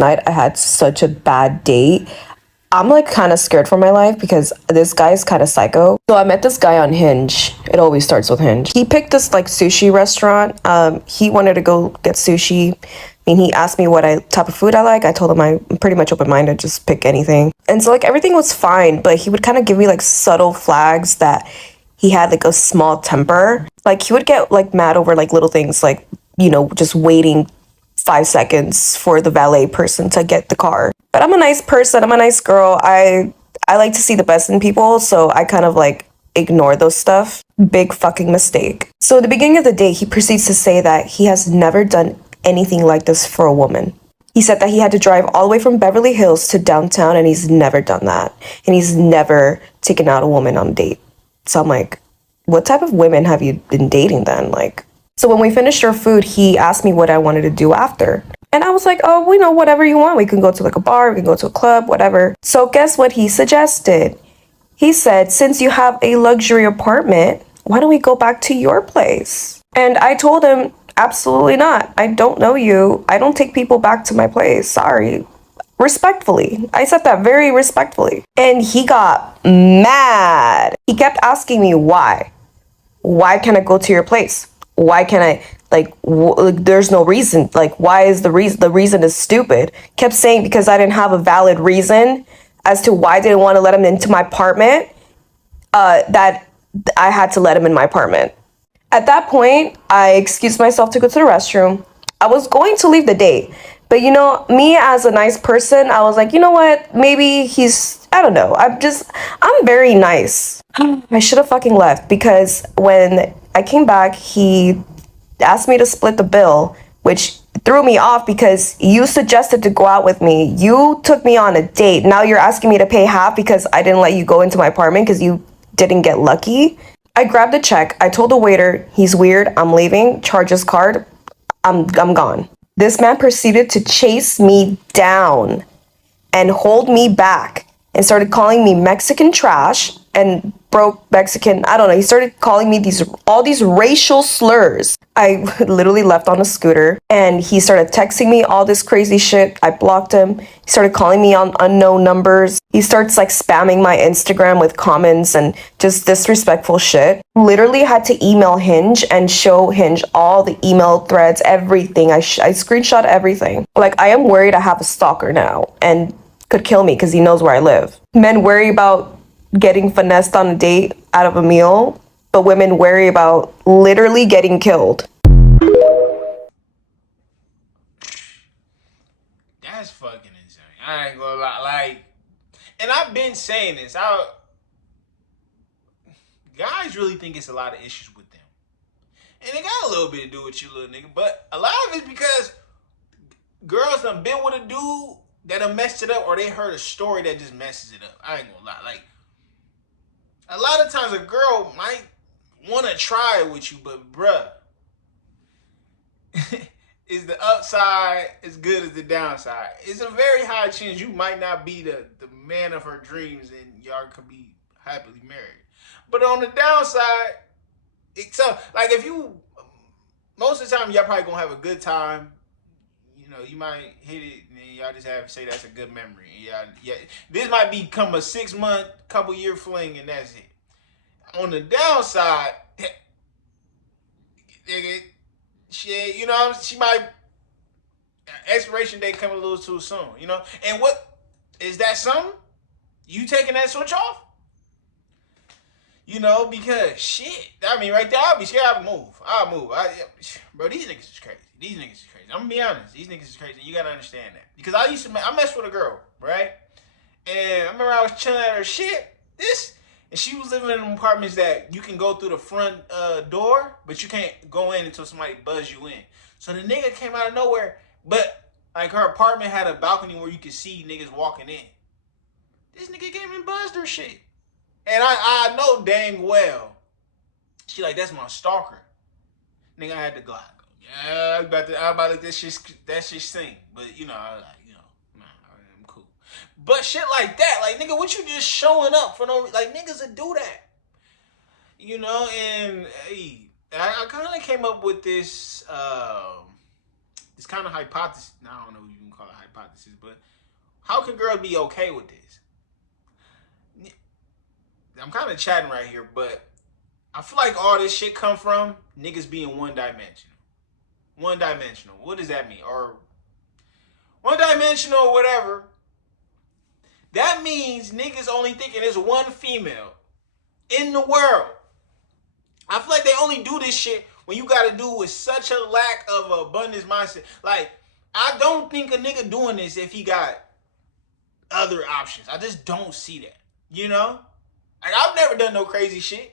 Night I had such a bad date. I'm like kind of scared for my life because this guy's kind of psycho. So I met this guy on Hinge. It always starts with Hinge. He picked this like sushi restaurant. He wanted to go get sushi. I mean, he asked me what type of food I like. I told him I'm pretty much open-minded, just pick anything. And so like everything was fine, but he would kind of give me like subtle flags that he had like a small temper. Like he would get like mad over like little things, like, you know, just waiting 5 seconds for the valet person to get the car. But I'm a nice person. I'm a nice girl. I like to see the best in people, so I kind of like ignore those stuff. Big fucking mistake. So at the beginning of the day, he proceeds to say that he has never done anything like this for a woman. He said that he had to drive all the way from Beverly Hills to downtown, and he's never done that. And he's never taken out a woman on a date. So I'm like, what type of women have you been dating then? Like, so when we finished our food, he asked me what I wanted to do after. And I was like, oh, you know, whatever you want. We can go to like a bar, we can go to a club, whatever. So guess what he suggested? He said, since you have a luxury apartment, why don't we go back to your place? And I told him, absolutely not. I don't know you. I don't take people back to my place. Sorry. Respectfully. I said that very respectfully. And he got mad. He kept asking me why. Why can't I go to your place? Why can't I, like, there's no reason. Like, why is the reason? The reason is stupid. Kept saying because I didn't have a valid reason as to why I didn't want to let him into my apartment, that I had to let him in my apartment. At that point, I excused myself to go to the restroom. I was going to leave the date, but you know, me as a nice person, I was like, you know what? Maybe I don't know. I'm very nice. I should have fucking left because when I came back, he asked me to split the bill, which threw me off because you suggested to go out with me. You took me on a date. Now you're asking me to pay half because I didn't let you go into my apartment because you didn't get lucky. I grabbed the check. I told the waiter, he's weird. I'm leaving. Charge his card. I'm gone. This man proceeded to chase me down and hold me back and started calling me Mexican trash and broke Mexican. I don't know. He started calling me all these racial slurs. I literally left on a scooter and he started texting me all this crazy shit. I blocked him. He started calling me on unknown numbers. He starts like spamming my Instagram with comments and just disrespectful shit. Literally had to email Hinge and show Hinge all the email threads, everything. I screenshot everything. Like, I am worried I have a stalker now and could kill me because he knows where I live. Men worry about getting finessed on a date out of a meal, but women worry about literally getting killed. That's fucking insane. I ain't gonna lie. Like, and I've been saying this. Guys really think it's a lot of issues with them. And it got a little bit to do with you, little nigga. But a lot of it's because girls done been with a dude that done messed it up, or they heard a story that just messes it up. I ain't gonna lie. Like, a lot of times a girl might want to try it with you, but bruh, is the upside as good as the downside? It's a very high chance you might not be the man of her dreams and y'all could be happily married. But on the downside, it's like if you, most of the time y'all probably gonna have a good time. You know, you might hit it and then y'all just have to say that's a good memory. Yeah, this might become a 6-month, couple year fling and that's it. On the downside, shit, you know, she might expiration date coming a little too soon, you know. And what is that? Something you taking that switch off? You know, because shit. I mean, right there, I'll be scared. I'll move. Bro, these niggas is crazy. I'm gonna be honest. These niggas is crazy. You gotta understand that because I messed with a girl, right? And I remember I was chilling at her shit. And she was living in apartments that you can go through the front door, but you can't go in until somebody buzz you in. So the nigga came out of nowhere, but like her apartment had a balcony where you could see niggas walking in. This nigga came and buzzed her shit. And I know dang well, she like, that's my stalker. Nigga, I had to go. Yeah, I'm about to let that shit sing. But you know, I was like, you know, nah, I'm cool. But shit like that, like nigga, what you just showing up for no, like niggas would do that. You know, and hey, I kind of came up with this kind of hypothesis. I don't know what you can call it hypothesis, but how can girls be okay with this? I'm kind of chatting right here, but I feel like all this shit come from niggas being one-dimensional. One-dimensional. What does that mean? Or one-dimensional or whatever. That means niggas only thinking there's one female in the world. I feel like they only do this shit when you got to do with such a lack of abundance mindset. Like, I don't think a nigga doing this if he got other options. I just don't see that. You know? Like, I've never done no crazy shit.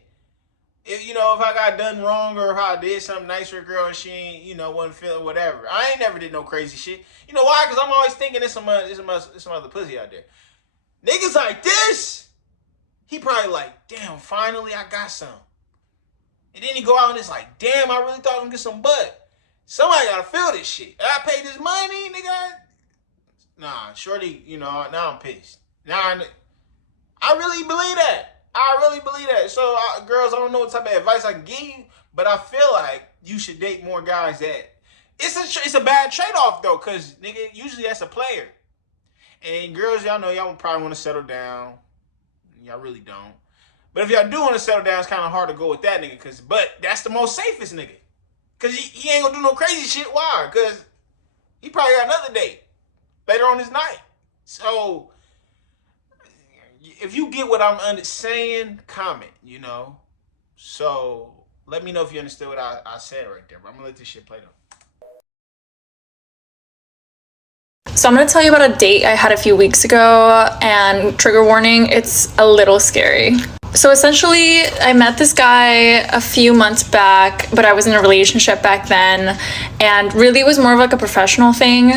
If, if I got done wrong or if I did something nice for a girl and she ain't, wasn't feeling whatever. I ain't never did no crazy shit. You know why? Because I'm always thinking there's some other pussy out there. Niggas like this, he probably like, damn, finally I got some. And then he go out and it's like, damn, I really thought I was gonna get some butt. Somebody gotta feel this shit. I paid this money, nigga. Nah, shorty, now I'm pissed. Now I really believe that. I really believe that. So, girls, I don't know what type of advice I can give you, but I feel like you should date more guys that... It's a bad trade-off, though, because, nigga, usually that's a player. And girls, y'all know y'all probably want to settle down. Y'all really don't. But if y'all do want to settle down, it's kind of hard to go with that nigga. But that's the most safest nigga. Because he ain't going to do no crazy shit. Why? Because he probably got another date later on this night. So... if you get what I'm saying, comment, So, let me know if you understood what I said right there. But I'm going to let this shit play though. So I'm going to tell you about a date I had a few weeks ago, and trigger warning, it's a little scary. So essentially, I met this guy a few months back, but I was in a relationship back then, and really it was more of like a professional thing.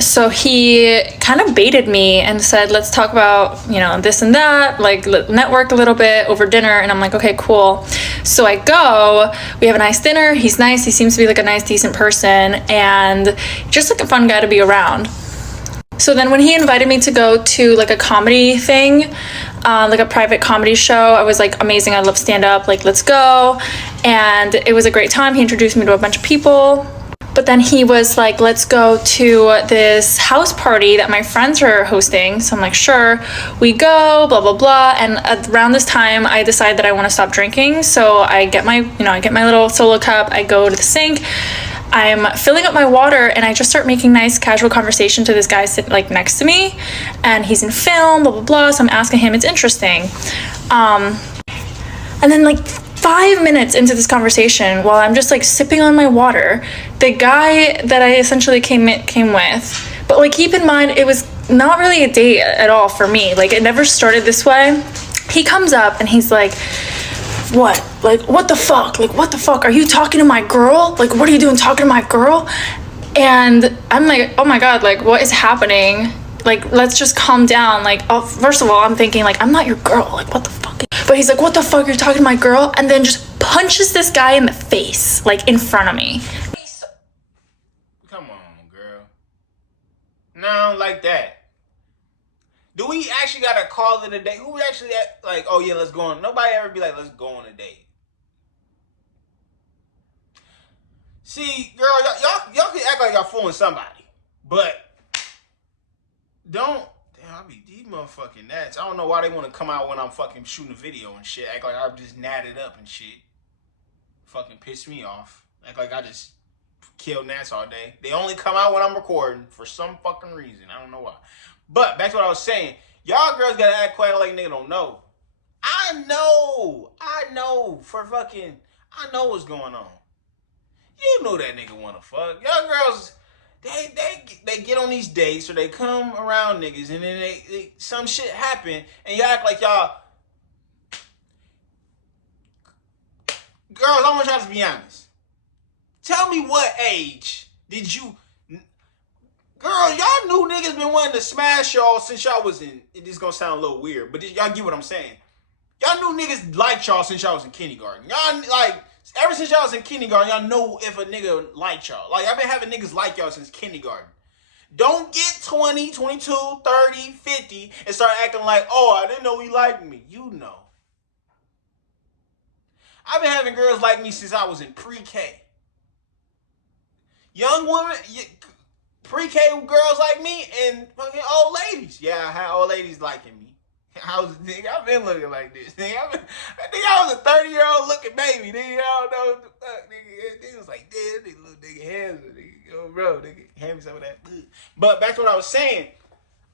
So he kind of baited me and said, let's talk about, this and that, like network a little bit over dinner. And I'm like, okay, cool. So I go, we have a nice dinner. He's nice. He seems to be like a nice, decent person and just like a fun guy to be around. So then when he invited me to go to like a comedy thing, like a private comedy show, I was like, amazing. I love stand up. Like, let's go. And it was a great time. He introduced me to a bunch of people. But then he was like, let's go to this house party that my friends are hosting. So I'm like, sure, we go, blah, blah, blah. And around this time, I decide that I want to stop drinking. So I get my little solo cup. I go to the sink. I'm filling up my water and I just start making nice casual conversation to this guy sitting like next to me. And he's in film, blah, blah, blah. So I'm asking him, it's interesting. And then like 5 minutes into this conversation, while I'm just like sipping on my water, the guy that I essentially came with, but like keep in mind, it was not really a date at all for me. Like it never started this way. He comes up and he's like, what? Like, what the fuck? Like, what the fuck? Are you talking to my girl? Like, what are you doing talking to my girl? And I'm like, oh my God, like, what is happening? Like, let's just calm down. Like, oh, first of all, I'm thinking, like, I'm not your girl. Like, what the fuck? But he's like, what the fuck? You're talking to my girl? And then just punches this guy in the face, like, in front of me. Come on, girl. No, like that. Do we actually gotta call it a date? Who we actually like, oh yeah, let's go on? Nobody ever be like, let's go on a date. See, girl, y'all can act like y'all fooling somebody. But don't, damn, I be these motherfucking gnats. I don't know why they want to come out when I'm fucking shooting a video and shit. Act like I'm just natted up and shit. Fucking piss me off. Act like I just kill gnats all day. They only come out when I'm recording for some fucking reason. I don't know why. But back to what I was saying. Y'all girls gotta act quiet like nigga don't know. I know for fucking, I know what's going on. You know that nigga wanna fuck. Y'all girls, they get on these dates or they come around niggas and then they some shit happen and y'all act like y'all. Girls, I want y'all to be honest. Tell me what age did you... Girl, y'all knew niggas been wanting to smash y'all since y'all was in... This gonna sound a little weird, but y'all get what I'm saying. Y'all knew niggas liked y'all since y'all was in kindergarten. Y'all, like, ever since y'all was in kindergarten, y'all know if a nigga liked y'all. Like, I've been having niggas like y'all since kindergarten. Don't get 20, 22, 30, 50 and start acting like, oh, I didn't know he liked me. You know. I've been having girls like me since I was in pre-K. Young woman, pre-K girls like me and fucking old ladies. Yeah, I had old ladies liking me. I've been looking like this. I was a 30-year-old looking baby. Nigga, I don't know what the fuck. Nigga was like, damn, nigga, little nigga hands, nigga, yo, bro, nigga, hand me some of that. But back to what I was saying.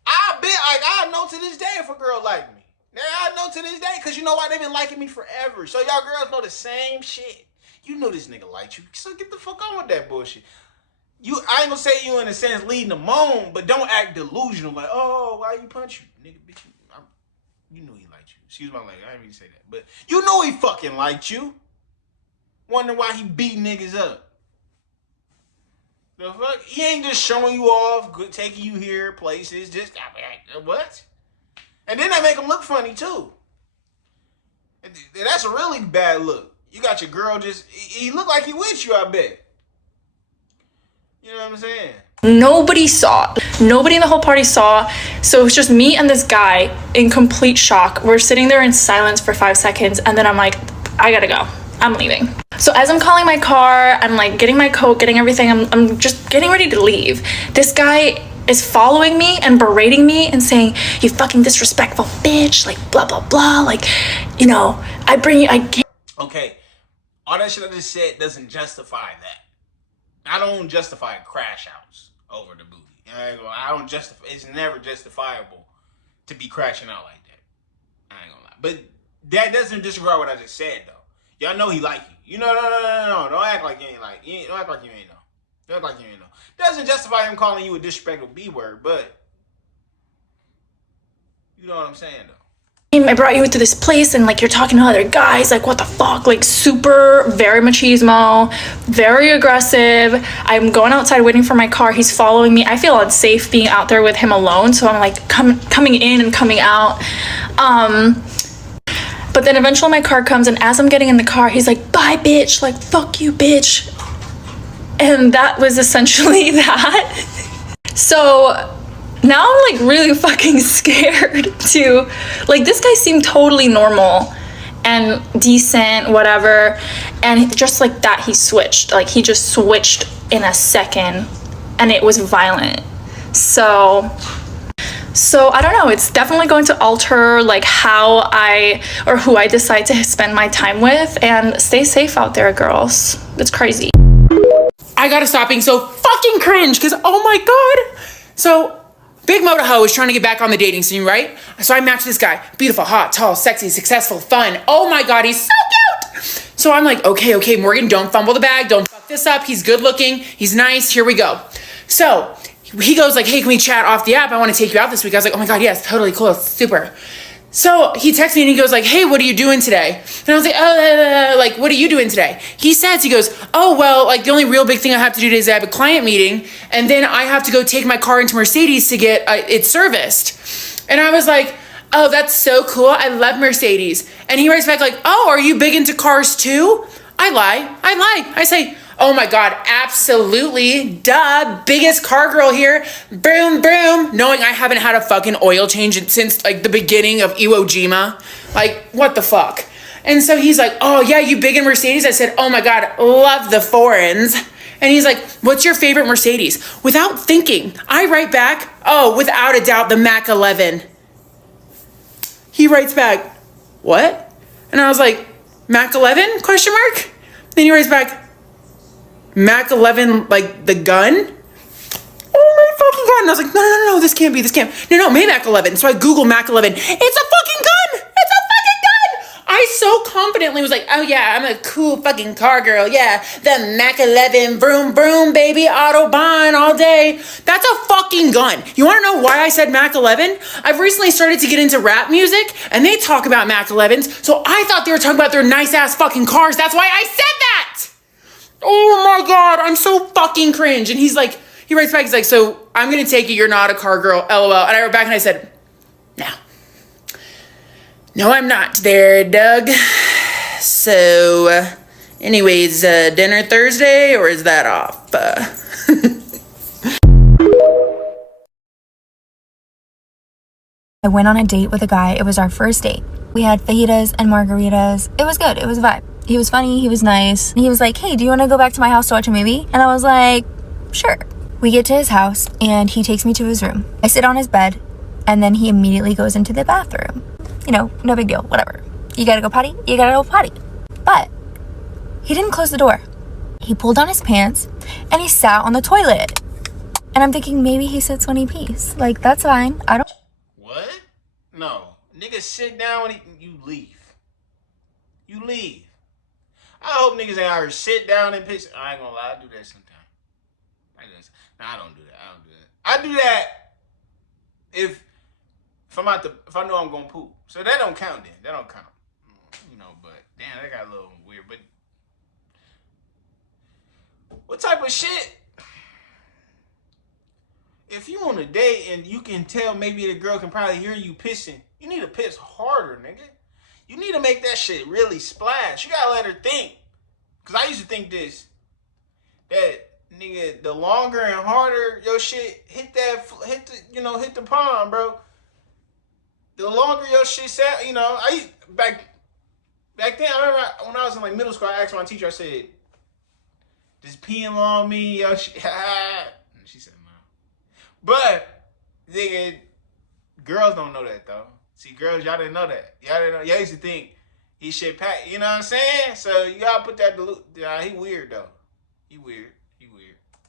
I know to this day if a girl like me. Now I know to this day, cause you know why they've been liking me forever. So y'all girls know the same shit. You know this nigga liked you, so get the fuck on with that bullshit. I ain't gonna say you in a sense leading them on, but don't act delusional. Like, oh, why you punch you, nigga, bitch? You knew he liked you. Excuse my language. I didn't mean to say that, but you knew he fucking liked you. Wonder why he beat niggas up. The fuck? He ain't just showing you off, taking you here, places. Just what? And then they make him look funny too. And that's a really bad look. You got your girl he look like he with you, I bet. You know what I'm saying? Nobody saw. Nobody in the whole party saw. So it was just me and this guy in complete shock. We're sitting there in silence for 5 seconds, and then I'm like, I gotta go. I'm leaving. So as I'm calling my car, I'm like getting my coat, getting everything. I'm just getting ready to leave. This guy is following me and berating me and saying, you fucking disrespectful bitch, like blah, blah, blah. Like, you know, I can't. Okay. All that shit I just said doesn't justify that. I don't justify crash outs over the booty. I don't justify. It's never justifiable to be crashing out like that. I ain't gonna lie. But that doesn't disregard what I just said though. Y'all know he like you. You know, no. Don't act like you ain't like. Don't act like you ain't know. Don't act like you ain't know. Doesn't justify him calling you a disrespectful B word, but you know what I'm saying though. I brought you into this place and like you're talking to other guys, like what the fuck, like super, very machismo, very aggressive. I'm going outside waiting for my car. He's following me. I feel unsafe being out there with him alone. So I'm like coming in and coming out. But then eventually my car comes, and as I'm getting in the car, he's like, bye bitch, like fuck you bitch. And that was essentially that. So now I'm like really fucking scared to, like, this guy seemed totally normal and decent, whatever, and just like that he switched. Like he just switched in a second and it was violent. So I don't know, it's definitely going to alter like how who I decide to spend my time with. And stay safe out there, girls. It's crazy. I gotta stop being so fucking cringe, because oh my god. So Big Moto Ho is trying to get back on the dating scene, right? So I matched this guy. Beautiful, hot, tall, sexy, successful, fun. Oh my god, he's so cute. So I'm like, okay, Morgan, don't fumble the bag. Don't fuck this up. He's good looking. He's nice. Here we go. So he goes like, hey, can we chat off the app? I want to take you out this week. I was like, oh my god, yes, totally cool. Super. So he texts me and he goes like, hey, what are you doing today? And I was like, like, what are you doing today? He goes, oh, well, like the only real big thing I have to do today is I have a client meeting, and then I have to go take my car into Mercedes to get it serviced. And I was like, oh, that's so cool. I love Mercedes. And he writes back like, oh, are you big into cars too? I lie. I say, oh my god, absolutely, duh, biggest car girl here, boom, boom, knowing I haven't had a fucking oil change since like the beginning of Iwo Jima. Like, what the fuck? And so he's like, oh yeah, you big in Mercedes? I said, oh my god, love the foreigns. And he's like, what's your favorite Mercedes? Without thinking, I write back, oh, without a doubt, the Mac 11. He writes back, what? And I was like, Mac 11, question mark? Then he writes back, Mac 11, like the gun? Oh my fucking god. And I was like, no, this can't be. No, Mac 11. So I Google Mac 11. It's a fucking gun. I so confidently was like, oh yeah, I'm a cool fucking car girl. Yeah, the Mac 11, vroom, vroom, baby, Autobahn all day. That's a fucking gun. You want to know why I said Mac 11? I've recently started to get into rap music, and they talk about Mac 11s, so I thought they were talking about their nice ass fucking cars. That's why I said that. Oh my god, I'm so fucking cringe. And he writes back, he's like, so I'm gonna take it you're not a car girl, LOL. And I wrote back and I said, no, I'm not there, Doug. So, anyways, dinner Thursday, or is that off? I went on a date with a guy. It was our first date. We had fajitas and margaritas. It was good. It was a vibe. He was funny. He was nice. And he was like, hey, do you want to go back to my house to watch a movie? And I was like, sure. We get to his house and he takes me to his room. I sit on his bed and then he immediately goes into the bathroom. You know, no big deal, whatever. You gotta go potty, you gotta go potty. But he didn't close the door. He pulled on his pants and he sat on the toilet. And I'm thinking maybe he sits when he pees. Like, that's fine. I don't. What? No. Niggas sit down when you leave. You leave. I hope niggas ain't out here sit down and piss. I ain't gonna lie, I do that sometimes. I don't do that. I do that if I know I'm gonna poop. So that don't count then. That don't count. You know, but damn, that got a little weird. But what type of shit? If you on a date and you can tell maybe the girl can probably hear you pissing, you need to piss harder, nigga. You need to make that shit really splash. You gotta let her think. Cause I used to think this, that nigga, the longer and harder your shit hit the pond, bro. The longer your shit sat, you know, back then, I remember when I was in like middle school, I asked my teacher, I said, does peeing long mean your shit? She said no. But, nigga, girls don't know that though. See, girls, y'all didn't know that. Y'all used to think he shit packed, you know what I'm saying? So you gotta put that he weird though. He weird.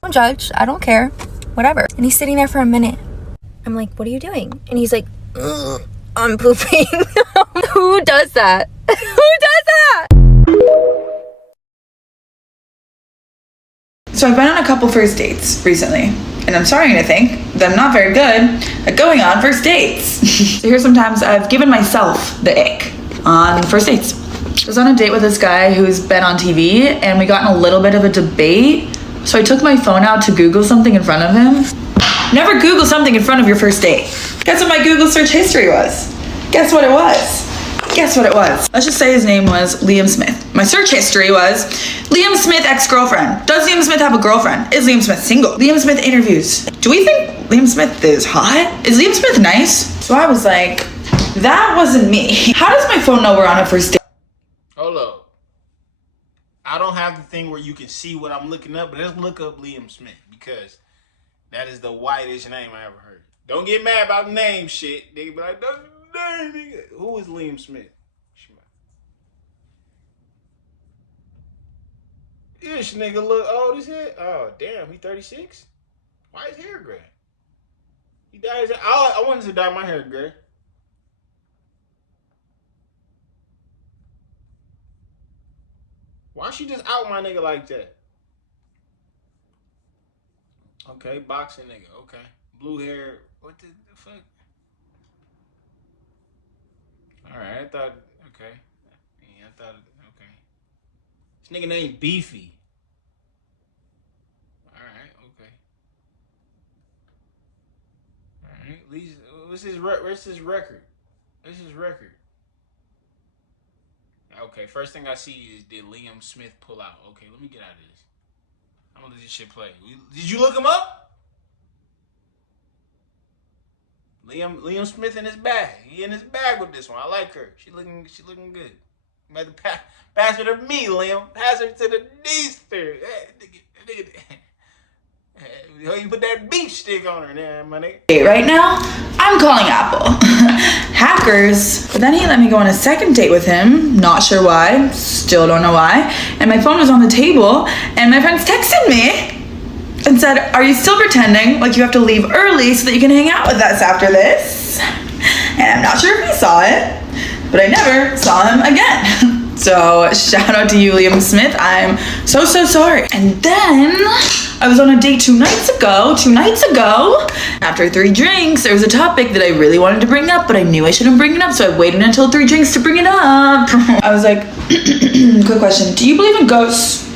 Don't judge. I don't care. Whatever. And he's sitting there for a minute. I'm like, what are you doing? And he's like, ugh, I'm pooping. Who does that? Who does that? So I've been on a couple first dates recently, and I'm starting to think that I'm not very good at going on first dates. So here's some times I've given myself the ick on first dates. I was on a date with this guy who's been on TV, and we got in a little bit of a debate. So I took my phone out to Google something in front of him. Never Google something in front of your first date. Guess what my Google search history was? Guess what it was? Let's just say his name was Liam Smith. My search history was Liam Smith ex-girlfriend. Does Liam Smith have a girlfriend? Is Liam Smith single? Liam Smith interviews. Do we think Liam Smith is hot? Is Liam Smith nice? So I was like, that wasn't me. How does my phone know we're on a first date? Hold up. I don't have the thing where you can see what I'm looking up, but let's look up Liam Smith because that is the whitest name I ever heard. Don't get mad about the name shit. They be like, that's the name, nigga. Who is Liam Smith? This nigga look old as hell. Oh, damn, he 36? Why is his hair gray? He dyed his hair. I wanted to dye my hair gray. Why she just out my nigga like that? Okay, boxing nigga. Okay. Blue hair. What the fuck? Alright, I thought, okay. Yeah, I thought, okay. This nigga named Beefy. Alright, okay. Alright, at least, where's his record? What's his record? Okay, first thing I see is, did Liam Smith pull out? Okay, let me get out of this. I'm gonna let this shit play. Did you look him up? Liam Smith in his bag. He in his bag with this one. I like her. She looking good. You better pass her to me, Liam. Pass her to the D-Stir. You put that beef stick on her there, my nigga. Right now, I'm calling Apple. Hackers. But then he let me go on a second date with him. Not sure why. Still don't know why. And my phone was on the table, and my friends texted me and said, are you still pretending like you have to leave early so that you can hang out with us after this? And I'm not sure if he saw it, but I never saw him again. So shout out to you, Liam Smith. I'm so sorry. And then I was on a date two nights ago. After 3 drinks, there was a topic that I really wanted to bring up, but I knew I shouldn't bring it up, so I waited until 3 drinks to bring it up. I was like, quick question. Do you believe in ghosts?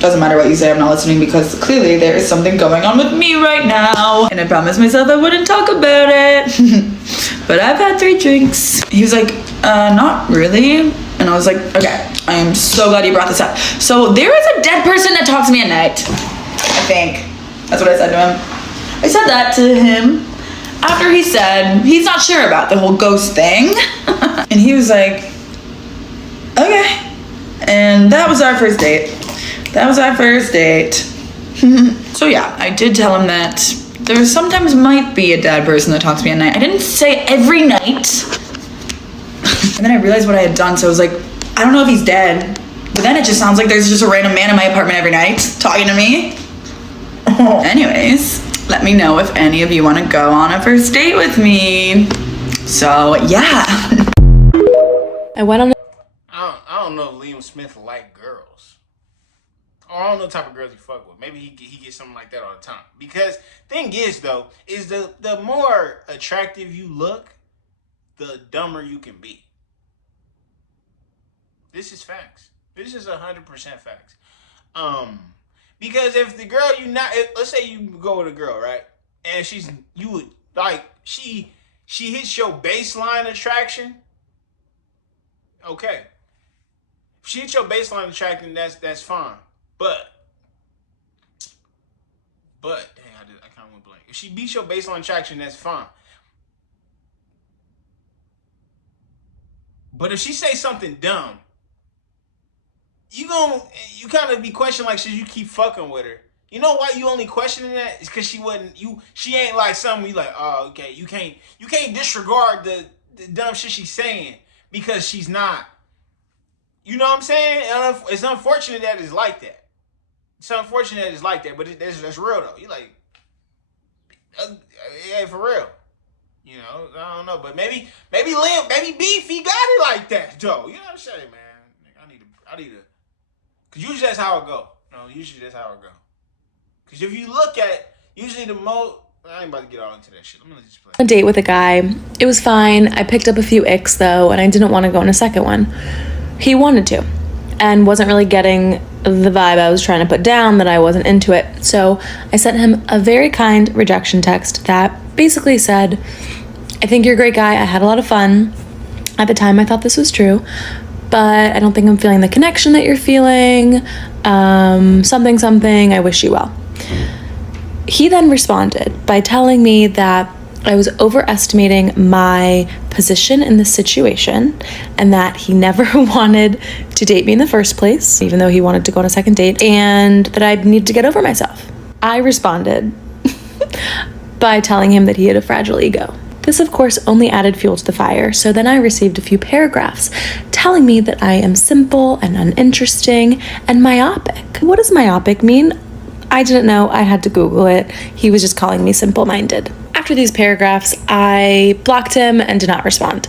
Doesn't matter what you say, I'm not listening because clearly there is something going on with me right now. And I promised myself I wouldn't talk about it. But I've had 3 drinks. He was like, not really. And I was like, okay, I am so glad you brought this up. So there is a dead person that talks to me at night. I think. That's what I said to him. I said that to him after he said he's not sure about the whole ghost thing. And he was like, okay. And that was our first date. So yeah, I did tell him that there sometimes might be a dad person that talks to me at night. I didn't say every night. And then I realized what I had done, so I was like, I don't know if he's dead. But then it just sounds like there's just a random man in my apartment every night talking to me. Anyways, let me know if any of you want to go on a first date with me. So yeah. I went on I don't know if Liam Smith like girls. Or I don't know the type of girls he fuck with. Maybe he gets something like that all the time. Because thing is though, is the more attractive you look, the dumber you can be. This is facts. This is 100% facts. Because if the girl let's say you go with a girl, right? And she hits your baseline attraction. Okay. If she hits your baseline attraction, that's fine. But dang, I kind of went blank. If she beats your baseline attraction, that's fine. But if she say something dumb, you kind of be questioning like, should you keep fucking with her? You know why you only questioning that? It's because she ain't like something you like, oh, okay, you can't disregard the dumb shit she's saying because she's not. You know what I'm saying? And it's unfortunate that it's like that. It's unfortunate that it's like that, but that's real though. You like, yeah, for real. You know, I don't know, but maybe Liam, maybe Beef, he got it like that though. You know what I'm saying, man? I need to. Cause usually that's how it go. Usually that's how it go. Cause if you look at usually the most, I ain't about to get all into that shit. Let me just play. a date with a guy. It was fine. I picked up a few icks though, and I didn't want to go on a second one. He wanted to, and wasn't really getting the vibe I was trying to put down, that I wasn't into it. So I sent him a very kind rejection text that basically said, I think you're a great guy. I had a lot of fun. At the time, I thought this was true, but I don't think I'm feeling the connection that you're feeling. Something, I wish you well. He then responded by telling me that I was overestimating my position in the situation and that he never wanted to date me in the first place, even though he wanted to go on a second date, and that I need to get over myself. I responded by telling him that he had a fragile ego. This, of course, only added fuel to the fire, so then I received a few paragraphs telling me that I am simple and uninteresting and myopic. What does myopic mean? I didn't know. I had to Google it. He was just calling me simple-minded. After these paragraphs, I blocked him and did not respond.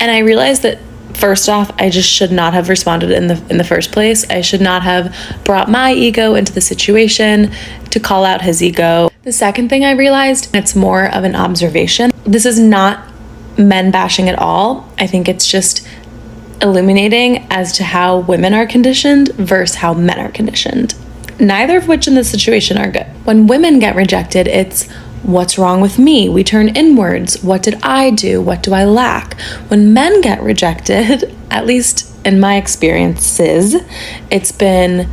And I realized that, first off, I just should not have responded in the first place. I should not have brought my ego into the situation to call out his ego. The second thing I realized, it's more of an observation. This is not men bashing at all. I think it's just illuminating as to how women are conditioned versus how men are conditioned. Neither of which in this situation are good. When women get rejected, it's what's wrong with me? We turn inwards. What did I do? What do I lack? When men get rejected, at least in my experiences, it's been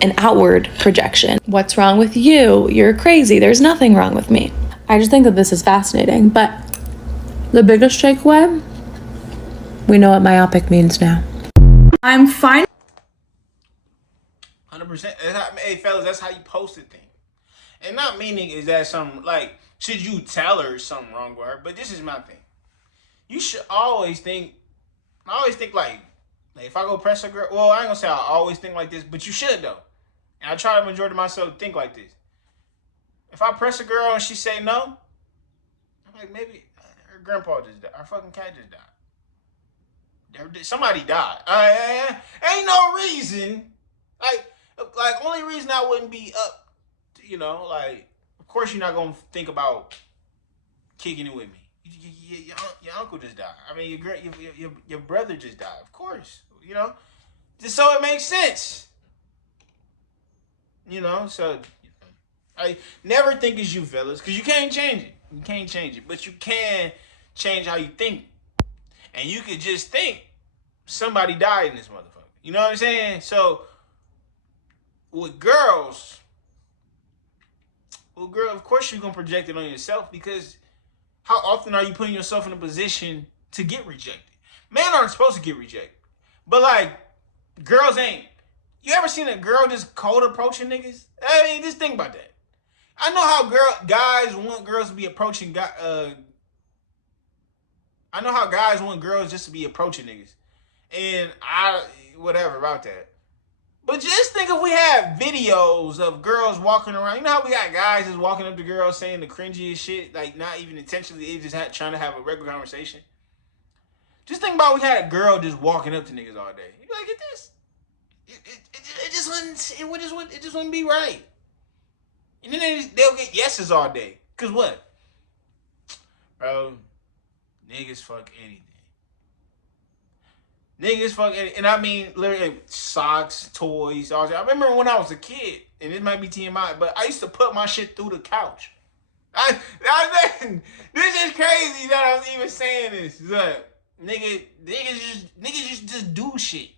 an outward projection. What's wrong with you? You're crazy. There's nothing wrong with me. I just think that this is fascinating, but the biggest takeaway, we know what myopic means now. I'm fine. 100%. Hey, fellas, that's how you post it thing. And not meaning is that something, like, should you tell her something wrong with her? But this is my thing. You should always think, like if I go press a girl, well, I ain't gonna say I always think like this, but you should though. And I try the majority of myself to think like this. If I press a girl and she say no, I'm like, maybe her grandpa just died. Her fucking cat just died. Somebody died. Ain't no reason. Like only reason I wouldn't be up, like, of course you're not gonna think about kicking it with me. Your uncle just died. I mean, your brother just died. Of course, just so it makes sense. So I never think it's you, fellas, because you can't change it. You can't change it, but you can change how you think, and you could just think somebody died in this motherfucker. You know what I'm saying? So with girls, of course you're gonna project it on yourself, because how often are you putting yourself in a position to get rejected? Men aren't supposed to get rejected, but like girls ain't You ever seen a girl just cold approaching niggas? I mean, just think about that. I know how guys want girls to be approaching. I know how guys want girls just to be approaching niggas, and whatever about that. But just think if we had videos of girls walking around. You know how we got guys just walking up to girls saying the cringiest shit, like not even intentionally, they just trying to have a regular conversation. Just think about we had a girl just walking up to niggas all day. You be like, get this. It just wouldn't be right. And then they'll get yeses all day. Cause what? Bro, niggas fuck anything. Niggas fuck anything. And I mean literally socks, toys, all that. I remember when I was a kid, and it might be TMI, but I used to put my shit through the couch. This is crazy that I was even saying this. Look, niggas just do shit.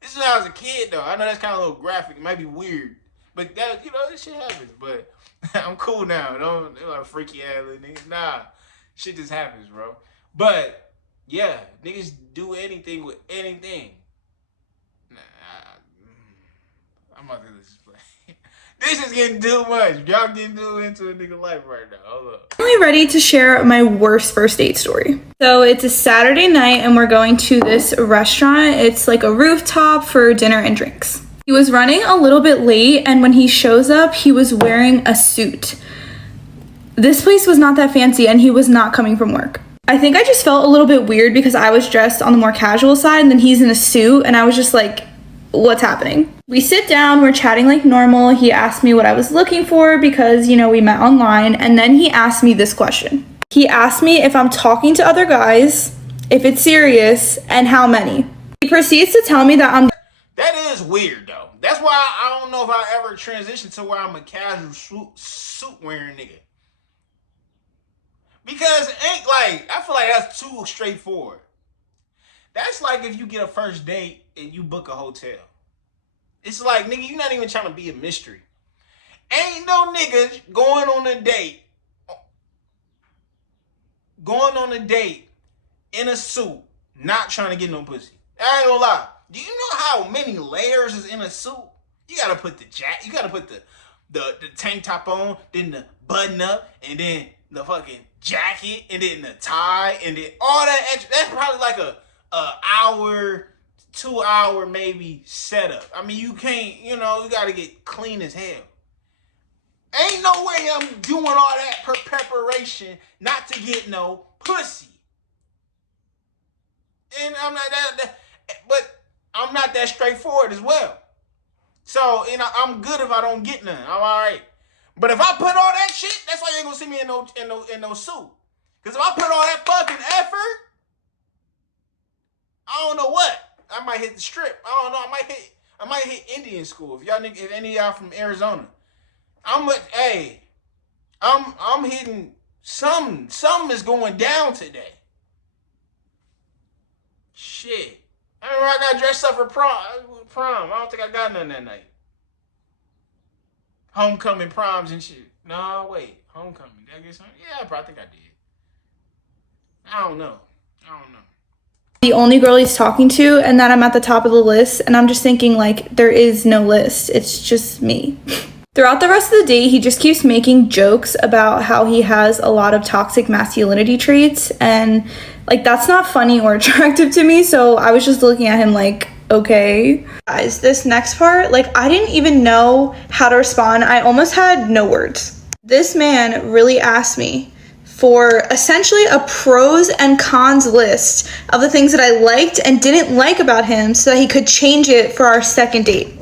This is when I was a kid, though. I know that's kind of a little graphic. It might be weird. But, that, this shit happens. But I'm cool now. Don't like freaky ass little niggas. Nah. Shit just happens, bro. But, yeah. Niggas do anything with anything. Nah. I'm about to just play. This is getting too much. Y'all getting too into a nigga life right now. Hold up. I'm ready to share my worst first date story. So it's a Saturday night and we're going to this restaurant. It's like a rooftop for dinner and drinks. He was running a little bit late, and when he shows up, he was wearing a suit. This place was not that fancy and he was not coming from work. I think I just felt a little bit weird because I was dressed on the more casual side and then he's in a suit, and I was just like, what's happening? We sit down, we're chatting like normal. He asked me what I was looking for because, we met online, and then he asked me this question. He asked me if I'm talking to other guys, if it's serious, and how many. He proceeds to tell me that That is weird, though. That's why I don't know if I ever transition to where I'm a casual suit wearing nigga. Because it ain't like, I feel like that's too straightforward. That's like if you get a first date and you book a hotel. It's like, nigga, you're not even trying to be a mystery. Ain't no niggas going on a date in a suit, not trying to get no pussy. I ain't gonna lie. Do you know how many layers is in a suit? You gotta put you gotta put the tank top on, then the button up, and then the fucking jacket, and then the tie, and then all that extra. That's probably like a hour, 2 hour maybe setup. I mean, you can't, you gotta get clean as hell. Ain't no way I'm doing all that preparation not to get no pussy. And I'm not but I'm not that straightforward as well. So, I'm good if I don't get none. I'm all right. But if I put all that shit, that's why you ain't gonna see me in no suit. Because if I put all that fucking effort, I don't know what. I might hit the strip. I don't know. I might hit Indian school. If any of y'all from Arizona, I'm hitting something. Something is going down today. Shit. I remember I got dressed up for prom. I don't think I got none that night. Homecoming proms and shit. No, wait. Homecoming. Did I get something? Yeah, I probably think I did. I don't know. the only girl he's talking to and that I'm at the top of the list, and I'm just thinking, like, there is no list. It's just me. Throughout the rest of the day, he just keeps making jokes about how he has a lot of toxic masculinity traits, and, like, that's not funny or attractive to me, so I was just looking at him like, okay. Guys, this next part, like, I didn't even know how to respond. I almost had no words. This man really asked me for essentially a pros and cons list of the things that I liked and didn't like about him so that he could change it for our second date.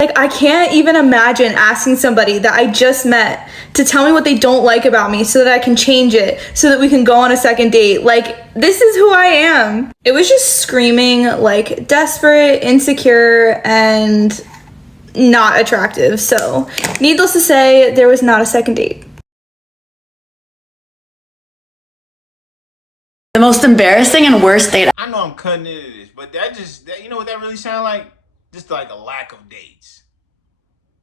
Like, I can't even imagine asking somebody that I just met to tell me what they don't like about me so that I can change it so that we can go on a second date. Like, this is who I am. It was just screaming, like, desperate, insecure, and not attractive. So, needless to say, there was not a second date. The most embarrassing and worst date. I know I'm cutting into this, but you know what that really sounds like? Just like a lack of dates.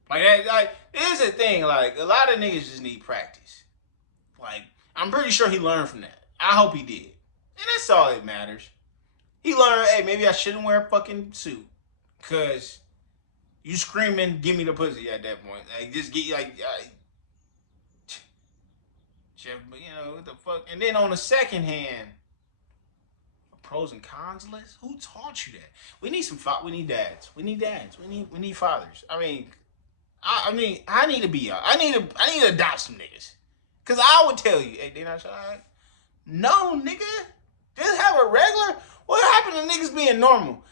Like that, like, here's the thing, like, a lot of niggas just need practice. Like, I'm pretty sure he learned from that. I hope he did. And that's all that matters. He learned, hey, maybe I shouldn't wear a fucking suit. Cause You screaming, give me the pussy at that point. Like, just get, like, Jeff, you know, what the fuck? And then on the second hand, a pros and cons list? Who taught you that? We need we need dads. We need dads. We need fathers. I mean, I need to be, I need to adopt some niggas. Cause I would tell you, hey, then I said, no, nigga, just have a regular. What happened to niggas being normal?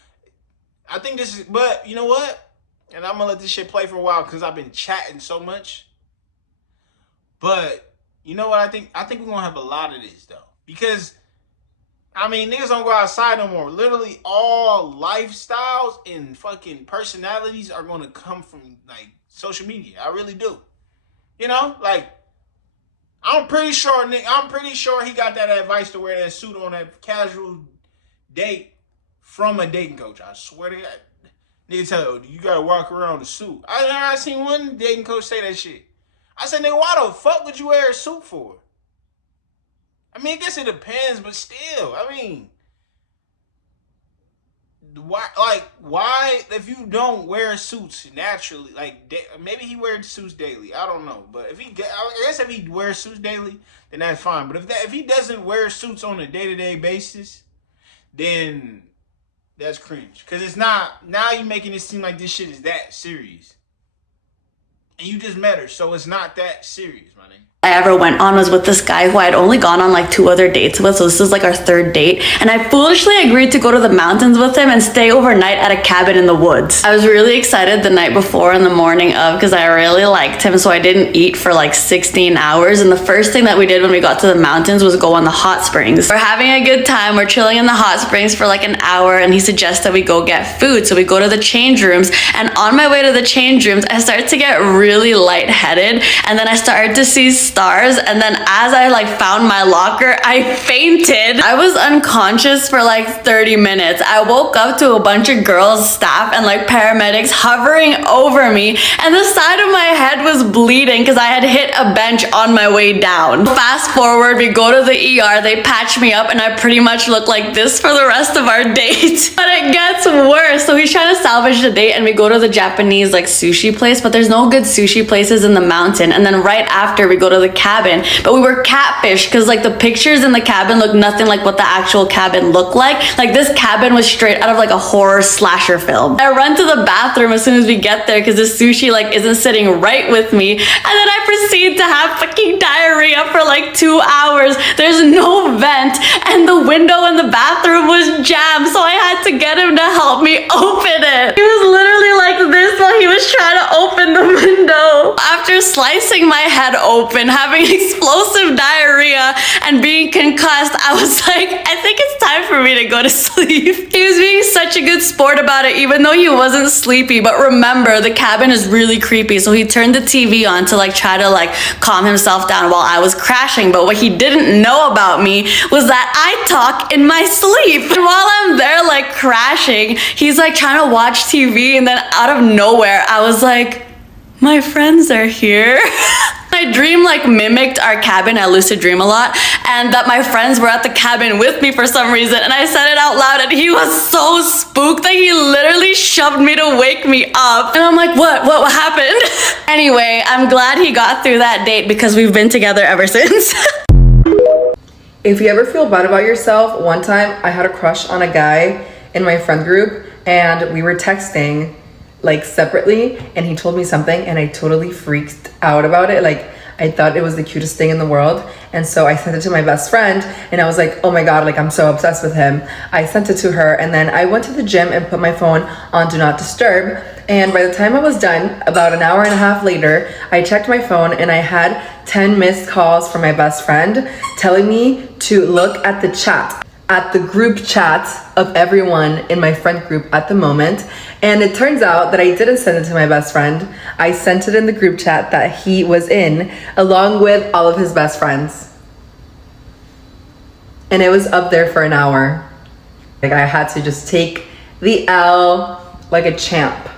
I think this is, but you know what? And I'm gonna let this shit play for a while because I've been chatting so much. But you know what I think? I think we're gonna have a lot of this though. Because I mean, niggas don't go outside no more. Literally all lifestyles and fucking personalities are gonna come from like social media. I really do. You know, like I'm pretty sure he got that advice to wear that suit on that casual date from a dating coach. I swear to God. Nigga tell you, you gotta walk around in a suit. I seen one dating coach say that shit. I said, nigga, why the fuck would you wear a suit for? I mean, I guess it depends, but still, I mean, why, if you don't wear suits naturally, like, maybe he wears suits daily, I don't know, but I guess if he wears suits daily, then that's fine, but if he doesn't wear suits on a day-to-day basis, then that's cringe. Because it's not, now you're making it seem like this shit is that serious. And you just met her, so it's not that serious, my nigga. I ever went on was with this guy who I had only gone on like 2 other dates with, so this is like our 3rd date, and I foolishly agreed to go to the mountains with him and stay overnight at a cabin in the woods. I was really excited the night before and the morning of because I really liked him, so I didn't eat for like 16 hours, and the first thing that we did when we got to the mountains was go on the hot springs. We're having a good time, we're chilling in the hot springs for like an hour, and he suggests that we go get food, so we go to the change rooms, and on my way to the change rooms, I started to get really lightheaded, and then I started to see stars, and then as I like found my locker, I fainted. I was unconscious for like 30 minutes. I woke up to a bunch of girls, staff, and like paramedics hovering over me, and the side of my head was bleeding because I had hit a bench on my way down. Fast forward, we go to the ER, they patch me up, and I pretty much look like this for the rest of our date. But it gets worse. So he's trying to salvage the date, and we go to the Japanese like sushi place, but there's no good sushi places in the mountain. And then right after, we go to the cabin, but we were catfished because like the pictures in the cabin look nothing like what the actual cabin looked like. Like this cabin was straight out of like a horror slasher film. I run to the bathroom as soon as we get there because the sushi like isn't sitting right with me, and then I proceed to have fucking diarrhea for like 2 hours. There's no vent, and the window in the bathroom was jammed, so I had to get him to help me open it. He was literally like this while he was trying to open the window. After slicing my head open, having explosive diarrhea, and being concussed, I was like, I think it's time for me to go to sleep. He was being such a good sport about it, even though he wasn't sleepy. But remember, the cabin is really creepy, so he turned the TV on to like try to like calm himself down while I was crashing. But what he didn't know about me was that I talk in my sleep. And while I'm there like crashing, he's like trying to watch TV, and then out of nowhere, I was like, my friends are here. My dream like mimicked our cabin. I lucid dream a lot, and that my friends were at the cabin with me for some reason, and I said it out loud, and he was so spooked that he literally shoved me to wake me up. And I'm like, what happened? Anyway, I'm glad he got through that date because we've been together ever since. If you ever feel bad about yourself, one time I had a crush on a guy in my friend group, and we were texting like separately, and he told me something, and I totally freaked out about it. Like I thought it was the cutest thing in the world, and so I sent it to my best friend, and I was like, oh my god, like I'm so obsessed with him. I sent it to her, and then I went to the gym and put my phone on do not disturb, and by the time I was done, about an hour and a half later, I checked my phone, and I had 10 missed calls from my best friend telling me to look at the chat, at the group chat of everyone in my friend group at the moment. And it turns out that I didn't send it to my best friend. I sent it in the group chat that he was in, along with all of his best friends. And it was up there for an hour. Like I had to just take the L like a champ.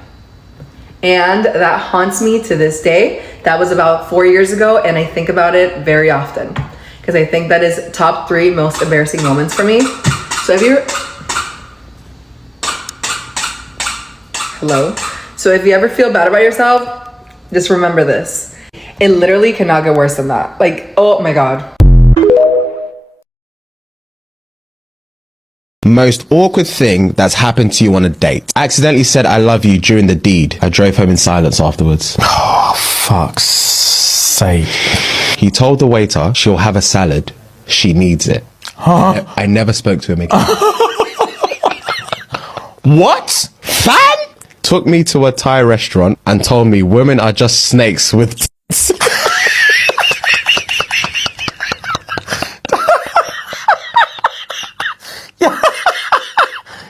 And that haunts me to this day. That was about 4 years ago, and I think about it very often, because I think that is top 3 most embarrassing moments for me. So have you... Hello? So if you ever feel bad about yourself, just remember this. It literally cannot get worse than that. Like, oh my God. Most awkward thing that's happened to you on a date. I accidentally said I love you during the deed. I drove home in silence afterwards. Oh, fuck's sake. He told the waiter she'll have a salad. She needs it. Huh? I never spoke to him again. What? Fam? Took me to a Thai restaurant and told me women are just snakes with tits.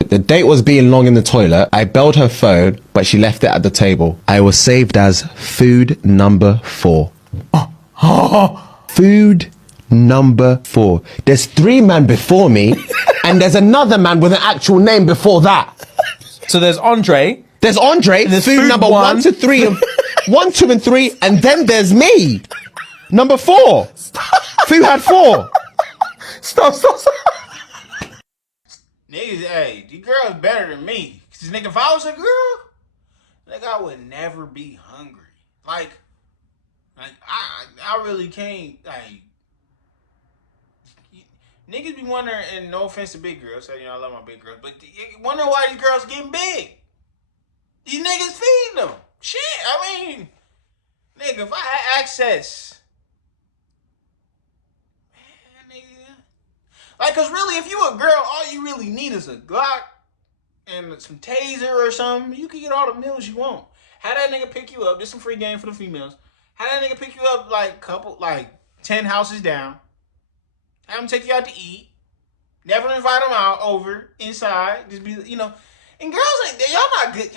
The date was being long in the toilet. I belled her phone, but she left it at the table. I was saved as food number 4. Food number 4. There's 3 men before me, and there's another man with an actual name before that. So there's Andre. There's Andre, There's food food number 1. 1 to 3, 1, 2, and 3, and then there's me, number 4. Food had 4. Stop. Niggas, hey, these girls better than me. Cause nigga, if I was a girl, nigga, I would never be hungry. Like I really can't. Like, niggas be wondering, and no offense to big girls, so I love my big girls, but you wonder why these girls getting big. These niggas feeding them. Shit, I mean, nigga, if I had access, man, nigga. Like, cause really, if you a girl, all you really need is a Glock and some taser or something. You can get all the meals you want. Have that nigga pick you up. There's some free game for the females. Have that nigga pick you up like 10 houses down. Have him take you out to eat. Never invite him out over inside. Just be, And girls ain't y'all not good.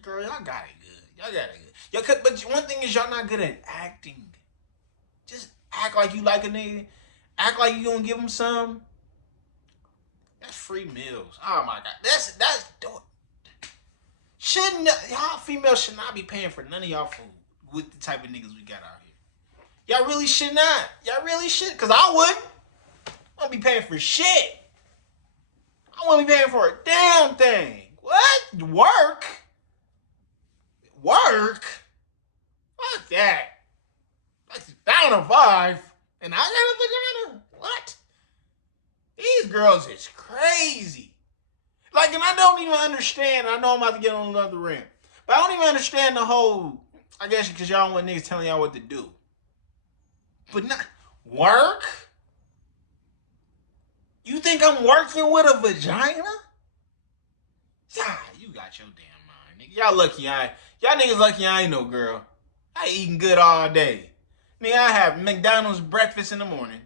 Girl, y'all got it good. Y'all got it good. But one thing is y'all not good at acting. Just act like you like a nigga. Act like you gonna give him some. That's free meals. Oh my God, that's dope. Y'all females should not be paying for none of y'all food with the type of niggas we got out here. Y'all really should not. Y'all really should, cause I wouldn't. I wouldn't be paying for shit. I wouldn't be paying for a damn thing. What? Work? Fuck that. That's down to 5. And I got a vagina? What? These girls is crazy. Like, and I don't even understand. I know I'm about to get on another rant. But I don't even understand the whole, I guess because y'all don't want niggas telling y'all what to do. But not, work? You think I'm working with a vagina? Yeah, you got your damn mind, nigga. Y'all niggas lucky I ain't no girl. I eating good all day. Nigga, I have McDonald's breakfast in the morning.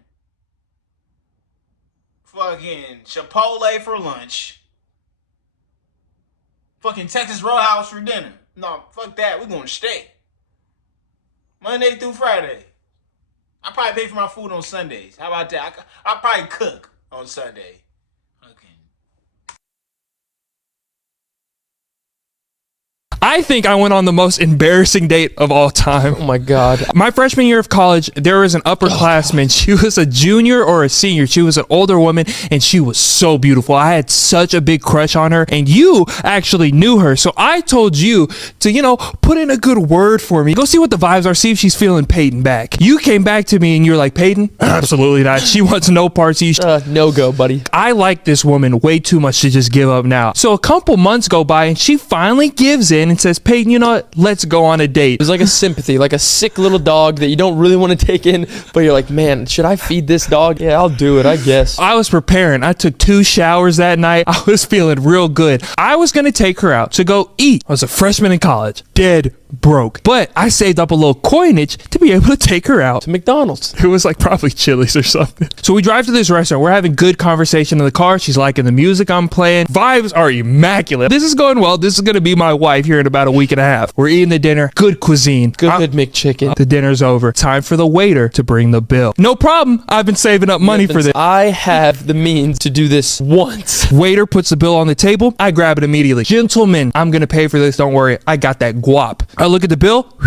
Fucking Chipotle for lunch. Fucking Texas Roadhouse for dinner. No, fuck that. We're going to steak. Monday through Friday. I probably pay for my food on Sundays. How about that? I probably cook on Sunday. I think I went on the most embarrassing date of all time. Oh my God. My freshman year of college, there was an upperclassman. She was a junior or a senior. She was an older woman and she was so beautiful. I had such a big crush on her and you actually knew her. So I told you to, put in a good word for me. Go see what the vibes are. See if she's feeling Peyton back. You came back to me and you're like, Peyton? Absolutely not. She wants no parts. No go, buddy. I like this woman way too much to just give up now. So a couple months go by and she finally gives in and says, Peyton, you know what? Let's go on a date. It was like a sympathy, like a sick little dog that you don't really want to take in, but you're like, man, should I feed this dog? Yeah, I'll do it, I guess. I was preparing. I took 2 showers that night. I was feeling real good. I was going to take her out to go eat. I was a freshman in college. Dead broke. But I saved up a little coinage to be able to take her out to McDonald's. It was like probably Chili's or something. So we drive to this restaurant. We're having good conversation in the car. She's liking the music I'm playing. Vibes are immaculate. This is going well. This is going to be my wife here in about a week and a half. We're eating the dinner. Good cuisine. Good McChicken. The dinner's over. Time for the waiter to bring the bill. No problem. I've been saving up money for this. I have the means to do this once. Waiter puts the bill on the table. I grab it immediately. Gentlemen, I'm going to pay for this. Don't worry. I got that guap. I look at the bill,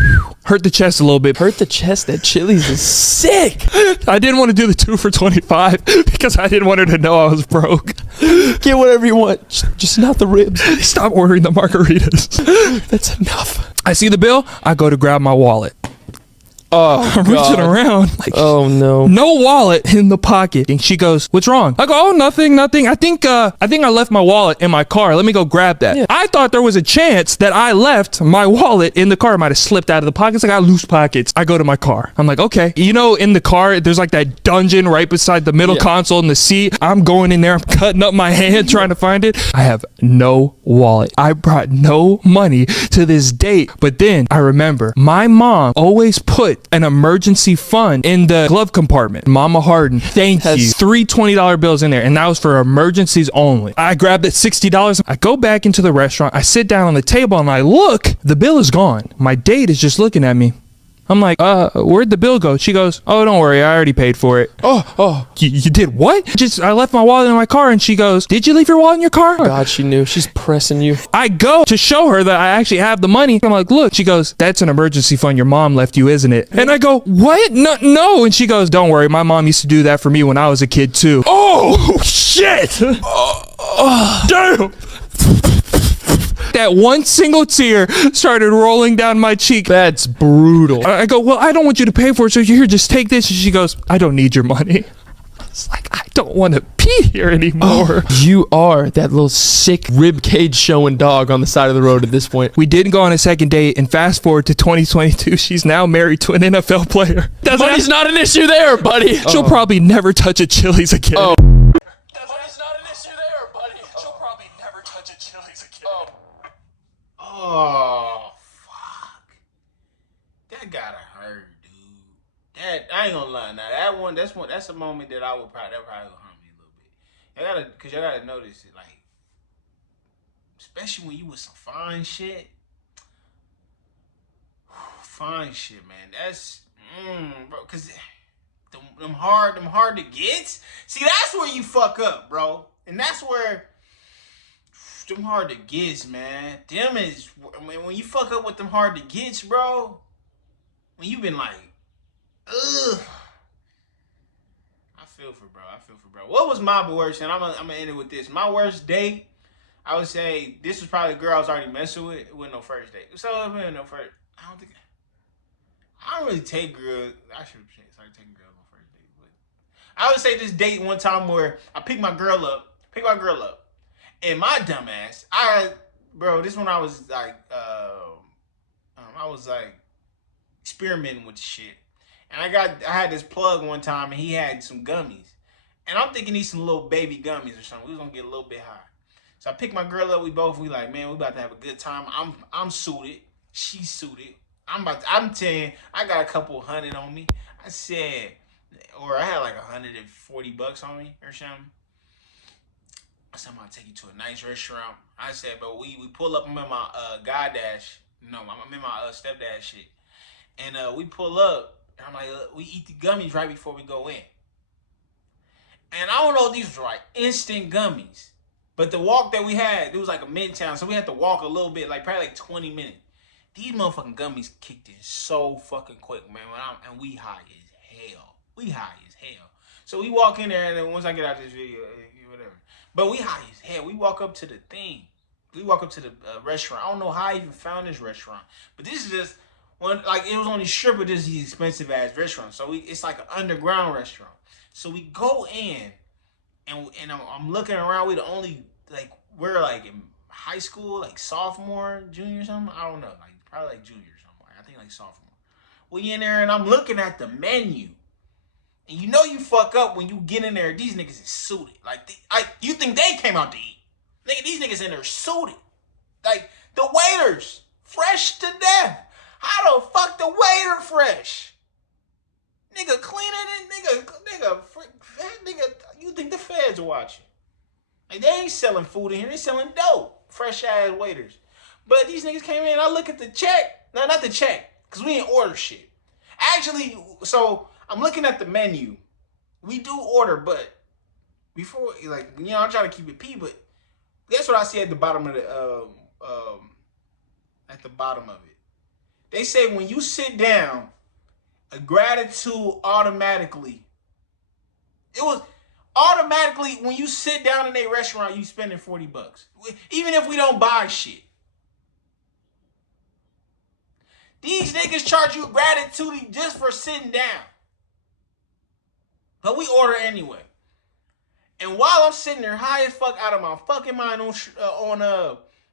hurt the chest a little bit. Hurt the chest at Chili's is sick. I didn't want to do the 2 for $25 because I didn't want her to know I was broke. Get whatever you want, just not the ribs. Stop ordering the margaritas. That's enough. I see the bill, I go to grab my wallet. Oh, I'm reaching around like, oh no, no wallet in the pocket. And she goes, "What's wrong?" I go, "Oh, nothing. I think I left my wallet in my car. Let me go grab that." Yeah. I thought there was a chance that I left my wallet in the car. It might have slipped out of the pockets. I got loose pockets. I go to my car. I'm like, okay. You know, in the car, there's like that dungeon right beside the middle console and the seat. I'm going in there. I'm cutting up my hand trying to find it. I have no wallet. I brought no money to this date. But then I remember my mom always put an emergency fund in the glove compartment. Mama Harden, thank you. 3 $20 bills in there, and that was for emergencies only. I grabbed that $60. I go back into the restaurant. I sit down on the table and I look. The bill is gone. My date is just looking at me. I'm like, where'd the bill go? She goes, "Oh, don't worry, I already paid for it." Oh, you did what? I left my wallet in my car, and she goes, "Did you leave your wallet in your car?" God, she knew. She's pressing you. I go to show her that I actually have the money. I'm like, "Look." She goes, "That's an emergency fund your mom left you, isn't it?" And I go, "What? No." And she goes, "Don't worry, my mom used to do that for me when I was a kid too." Oh, shit. Damn. That one single tear started rolling down my cheek. That's brutal. I go, "Well, I don't want you to pay for it, so here, just take this." And she goes, "I don't need your money." It's like, I don't want to be here anymore. You are that little sick rib cage showing dog on the side of the road at this point. We didn't go on a second date, and fast forward to 2022, she's now married to an NFL player. Money's not an issue there, buddy. She'll probably never touch a Chili's again. Oh. Oh, fuck. That gotta hurt, dude. That, I ain't gonna lie. Now, that's a moment that that probably gonna hurt me a little bit. Cause y'all gotta notice it, like, especially when you with some fine shit. Fine shit, man. That's, bro, cause them hard to get. See, that's where you fuck up, bro. And that's where them hard to gets, man. Them is, when you fuck up with them hard to gets, bro. When you been like, ugh. I feel for bro. What was my worst? And I'm gonna end it with this. My worst date, I would say this was probably a girl I was already messing with. It wasn't no first date. So it wasn't no first. I don't really take girls. I should start taking girls on first date. But I would say this date one time where I picked my girl up. And my dumb ass, this when I was like, experimenting with the shit. And I had this plug one time and he had some gummies. And I'm thinking these some little baby gummies or something. We was gonna get a little bit high. So I picked my girl up, we like, man, we about to have a good time. I'm suited, she's suited. I'm telling, I got a couple $100 on me. I said, or I had like $140 on me or something. I said, I'm gonna take you to a nice restaurant. I said, but we pull up. I'm in my I'm in my stepdad shit. And we pull up, and I'm like, we eat the gummies right before we go in. And I don't know if these were like instant gummies, but the walk that we had, it was like a midtown, so we had to walk a little bit, like probably like 20 minutes. These motherfucking gummies kicked in so fucking quick, man. And we high as hell. So we walk in there, and then once I get out of this video, whatever. But we high as hell. We walk up to the thing. We walk up to the restaurant. I don't know how I even found this restaurant, but this is just one. Like, it was on the strip of this expensive ass restaurant. So it's like an underground restaurant. So we go in, and I'm looking around. We're like in high school, like sophomore, junior, or something. I don't know, like probably like junior or something. I think like sophomore. We in there, and I'm looking at the menu. And you know you fuck up when you get in there. These niggas is suited. You think they came out to eat. Nigga, these niggas in there suited. Like, the waiters, fresh to death. How the fuck the waiter fresh? Nigga, cleaner than nigga, you think the feds are watching. Like, they ain't selling food in here. They selling dope. Fresh ass waiters. But these niggas came in, I look at the check. No, not the check, because we didn't order shit. Actually, so I'm looking at the menu. We do order, but before, like, I'm trying to keep it P, but that's what I see at the bottom of it. They say when you sit down, a gratitude automatically. It was automatically when you sit down in a restaurant, you spending $40. Even if we don't buy shit. These niggas charge you gratitude just for sitting down. But we order anyway. And while I'm sitting there high as fuck out of my fucking mind on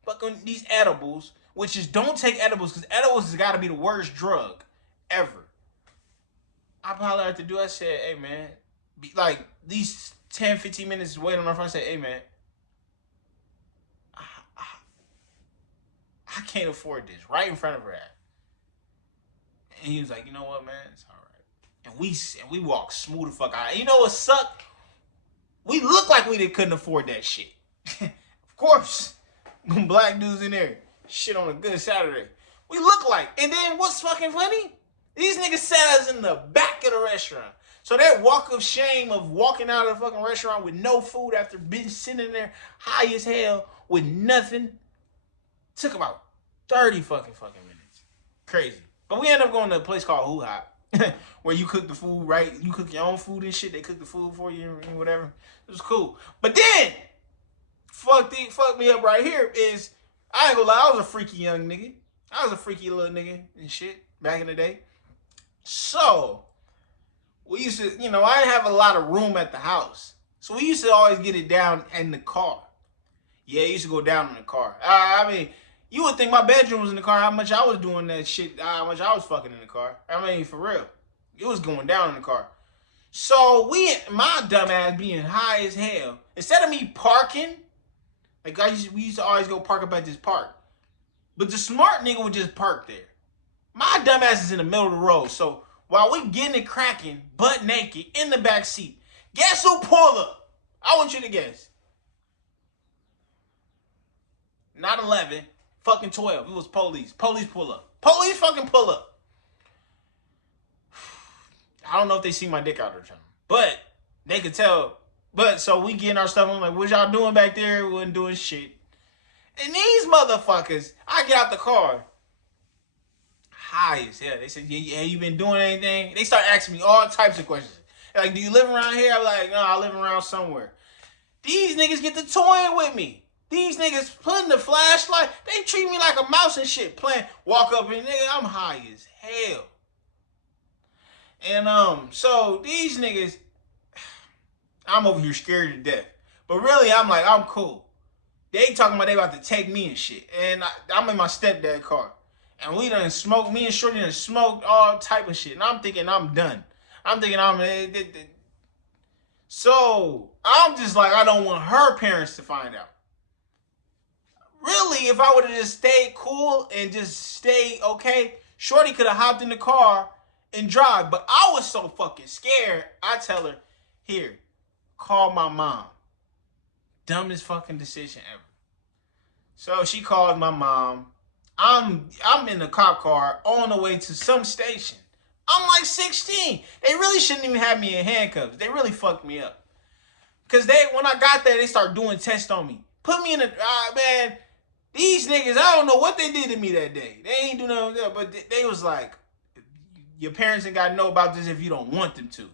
fucking these edibles, which is don't take edibles because edibles has got to be the worst drug ever. I probably have to do. I said, hey man, like these 10, 15 minutes waiting on my phone. I said, hey man, I can't afford this. Right in front of her. And he was like, you know what, man, it's all right. And we walk smooth the fuck out. And you know what sucked? We look like we couldn't afford that shit. Of course, black dudes in there shit on a good Saturday. We look like. And then what's fucking funny? These niggas sat us in the back of the restaurant. So that walk of shame of walking out of the fucking restaurant with no food after being sitting there high as hell with nothing took about 30 fucking minutes. Crazy. But we ended up going to a place called Hoo Hop where you cook the food, right? You cook your own food and shit. They cook the food for you and whatever. It was cool. But then, fuck me up right here is, I ain't gonna lie, I was a freaky young nigga. I was a freaky little nigga and shit back in the day. So, we used to, you know, I didn't have a lot of room at the house. So we used to always get it down in the car. Yeah, it used to go down in the car. I mean, you would think my bedroom was in the car, how much I was doing that shit, how much I was fucking in the car. I mean, for real. It was going down in the car. So my dumb ass being high as hell, instead of me parking, like we used to always go park up at this park. But the smart nigga would just park there. My dumb ass is in the middle of the road. So while we getting it cracking, butt naked, in the back seat, guess who pulled up? I want you to guess. Not 11. Fucking 12. It was police. Police pull up. Police fucking pull up. I don't know if they see my dick out or something. But they could tell. But so we getting our stuff. I'm like, what y'all doing back there? We wasn't doing shit. And these motherfuckers, I get out the car. High as hell. They said, yeah, you been doing anything? They start asking me all types of questions. They're like, do you live around here? I'm like, no, I live around somewhere. These niggas get to toying with me. These niggas putting the flashlight. They treat me like a mouse and shit. Playing, walk up and nigga, I'm high as hell. And so these niggas, I'm over here scared to death. But really, I'm like, I'm cool. They talking about they about to take me and shit. And I'm in my stepdad car. And we done smoked, me and Shorty done smoked all type of shit. And I'm thinking I'm done. I'm thinking so I'm just like, I don't want her parents to find out. Really, if I would have just stayed cool and just stayed okay, Shorty could have hopped in the car and drive. But I was so fucking scared. I tell her, here, call my mom. Dumbest fucking decision ever. So she calls my mom. I'm in the cop car on the way to some station. I'm like 16. They really shouldn't even have me in handcuffs. They really fucked me up. Because when I got there, they started doing tests on me. Put me in a, man, these niggas, I don't know what they did to me that day. They ain't do nothing, but they was like, your parents ain't got to know about this if you don't want them to.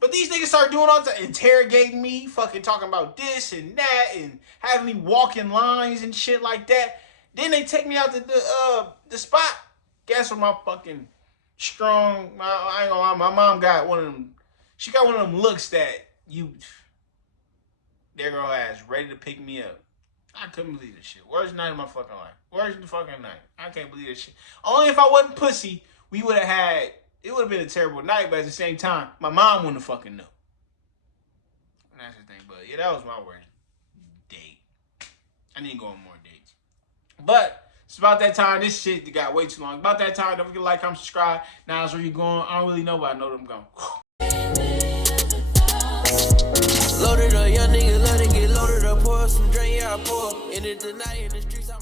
But these niggas started doing all the time, interrogating me, fucking talking about this and that, and having me walk in lines and shit like that. Then they take me out to the spot. Guess what my fucking strong, I ain't gonna lie, my mom got one of them, she got one of them looks that their girl ass ready to pick me up. I couldn't believe this shit. Worst night of my fucking life. Worst fucking night. I can't believe this shit. Only if I wasn't pussy, we would have had, it would have been a terrible night, but at the same time, my mom wouldn't have fucking know. That's the thing, but yeah, that was my worst date. I need to go on more dates. But it's about that time. This shit got way too long. About that time. Don't forget to like, comment, subscribe. Now that's where you going. I don't really know, but I know them going. Loaded up, young nigga, let it get loaded up. Pour some drink, yeah, I pour. In it tonight in the streets, I'm